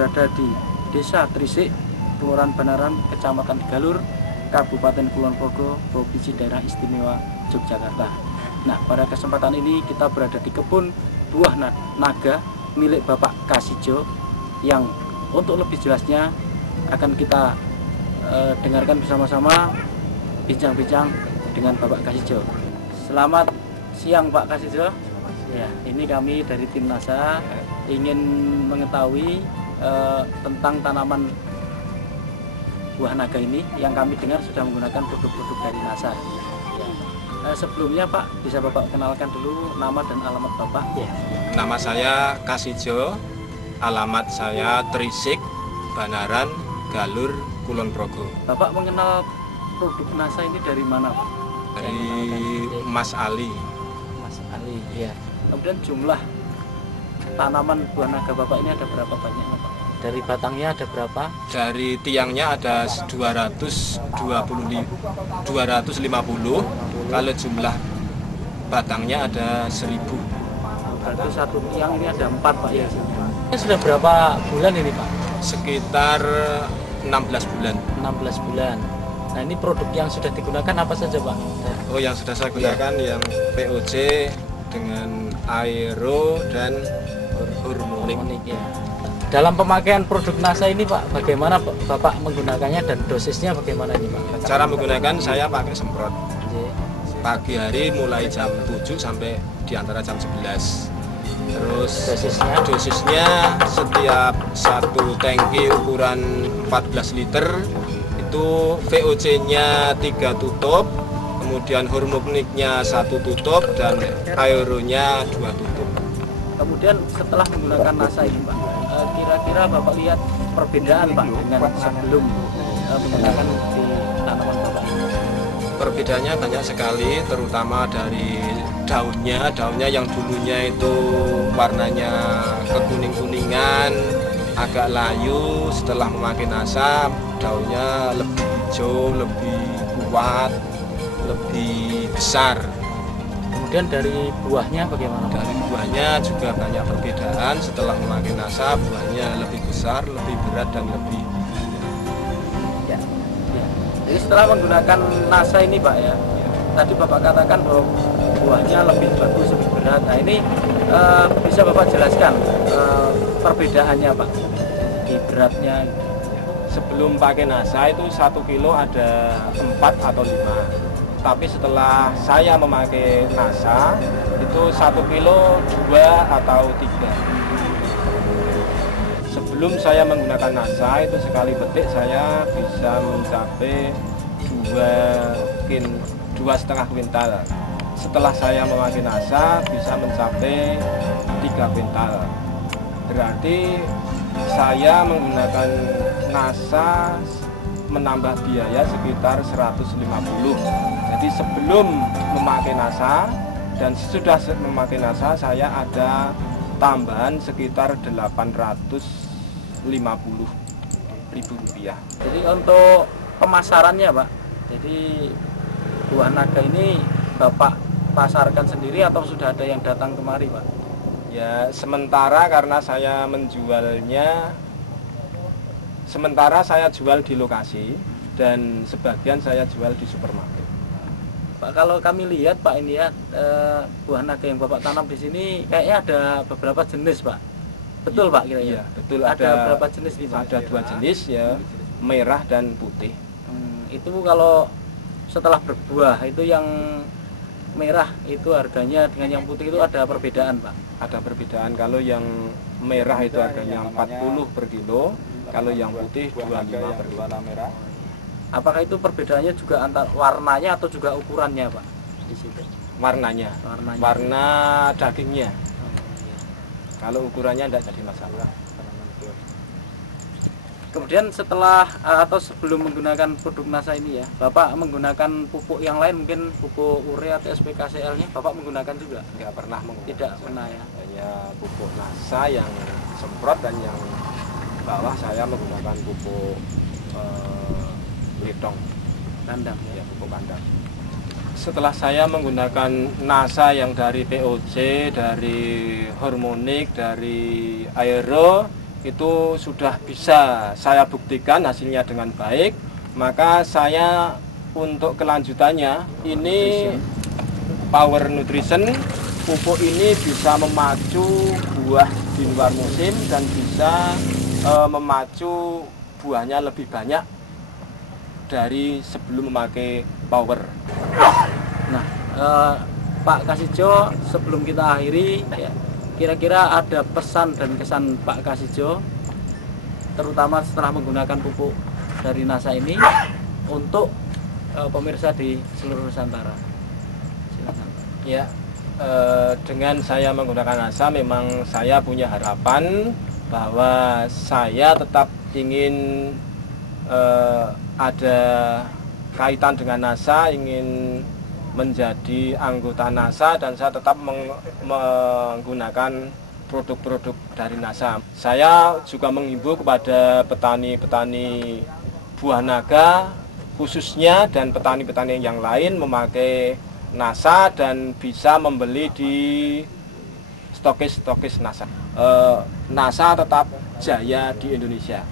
berada di Desa Trisik, Kelurahan Banaran, Kecamatan Galur, Kabupaten Kulon Progo, Provinsi Daerah Istimewa Yogyakarta. Nah, pada kesempatan ini kita berada di kebun buah naga milik Bapak Kasijo, yang untuk lebih jelasnya akan kita dengarkan bersama-sama bincang-bincang dengan Bapak Kasijo. Selamat siang Pak Kasijo. Ya, ini kami dari tim NASA ingin mengetahui tentang tanaman buah naga ini yang kami dengar sudah menggunakan produk-produk dari NASA. Ya. Sebelumnya Pak, bisa Bapak kenalkan dulu nama dan alamat Bapak? Ya. Nama saya Kasijo, alamat saya Trisik, Banaran, Galur, Kulon Progo. Bapak mengenal produk NASA ini dari mana Pak? Dari Mas Ali. Mas Ali, ya. Kemudian jumlah tanaman buah naga Bapak ini ada berapa banyaknya Pak? Dari batangnya ada berapa? Dari tiangnya ada 250. Kalau jumlah batangnya ada 1000. Berarti satu tiang ini ada 4 Pak ya? Ini sudah berapa bulan ini Pak? Sekitar 16 bulan. 16 bulan. Nah, ini produk yang sudah digunakan apa saja Pak? Oh, yang sudah saya gunakan yang POC dengan aero dan hormonik. Ya. Dalam pemakaian produk NASA ini Pak, bagaimana Bapak menggunakannya dan dosisnya bagaimana ini Pak? Cara menggunakan saya pakai semprot. Ya. Pagi hari mulai jam 7 sampai di antara jam 11. Terus dosisnya setiap satu tangki ukuran 14 liter itu VOC-nya 3 tutup, kemudian hormoniknya 1 tutup, dan aeronya 2 tutup. Kemudian setelah menggunakan NASA ini Pak, kira-kira Bapak lihat perbedaan Pak dengan sebelum menggunakan di tanaman Bapak ini? Perbedaannya banyak sekali, terutama dari daunnya yang dulunya itu warnanya kekuning-kuningan, agak layu. Setelah memakai NASA, daunnya lebih hijau, lebih kuat, lebih besar. Kemudian dari buahnya bagaimana? Dari buahnya juga banyak perbedaan. Setelah memakai NASA, buahnya lebih besar, lebih berat, dan lebih... Ya. Jadi setelah menggunakan NASA ini Pak ya, tadi Bapak katakan bahwa buahnya lebih bagus, lebih berat. Nah ini bisa Bapak jelaskan perbedaannya Pak di beratnya? Sebelum pakai NASA itu 1 kilo ada 4 atau 5. Tapi setelah saya memakai NASA itu 1 kilo 2 atau 3. Sebelum saya menggunakan NASA itu sekali petik saya bisa mencapai 2,5 kuintal. Setelah saya memakai NASA bisa mencapai 3 kuintal. Berarti saya menggunakan NASA menambah biaya sekitar 150. Jadi sebelum memakai NASA dan sesudah memakai NASA saya ada tambahan sekitar 850.000 rupiah. Jadi untuk pemasarannya Pak, jadi buah naga ini Bapak pasarkan sendiri atau sudah ada yang datang kemari Pak? Ya, sementara karena saya menjualnya, sementara saya jual di lokasi dan sebagian saya jual di supermarket. Pak, kalau kami lihat Pak ini ya, buah naga yang Bapak tanam di sini kayaknya ada beberapa jenis Pak. Betul Pak kira-kira? Iya, betul. Ada berapa jenis nih Pak? Ada 2 jenis ya, merah dan putih. Itu kalau setelah berbuah itu yang merah itu harganya dengan yang putih itu ada perbedaan Pak? Ada perbedaan. Kalau yang merah itu harganya 40 per kilo, kalau yang putih 25 per kilo. Apakah itu perbedaannya juga antar warnanya atau juga ukurannya Pak? Di situ. Warna dagingnya. Kalau ukurannya tidak jadi masalah. Kemudian setelah atau sebelum menggunakan produk NASA ini ya, Bapak menggunakan pupuk yang lain, mungkin pupuk urea atau SPKCL-nya Bapak menggunakan juga? Tidak pernah menggunakan. Tidak pernah ya. Hanya pupuk NASA yang semprot, dan yang bawah saya menggunakan pupuk litong Kandang ya, pupuk kandang. Setelah saya menggunakan NASA yang dari POC, dari hormonik, dari aero, itu sudah bisa saya buktikan hasilnya dengan baik, maka saya untuk kelanjutannya ini Power Nutrition, pupuk ini bisa memacu buah di luar musim dan bisa memacu buahnya lebih banyak dari sebelum memakai Power. Nah, Pak Kasijo, sebelum kita akhiri, ya, kira-kira ada pesan dan kesan Pak Kasijo, terutama setelah menggunakan pupuk dari NASA ini untuk pemirsa di seluruh Nusantara. Silakan. Ya, dengan saya menggunakan NASA, memang saya punya harapan bahwa saya tetap ingin ada kaitan dengan NASA, ingin menjadi anggota NASA, dan saya tetap menggunakan produk-produk dari NASA. Saya juga menghimbau kepada petani-petani buah naga khususnya dan petani-petani yang lain memakai NASA dan bisa membeli di stokis-stokis NASA. NASA tetap jaya di Indonesia.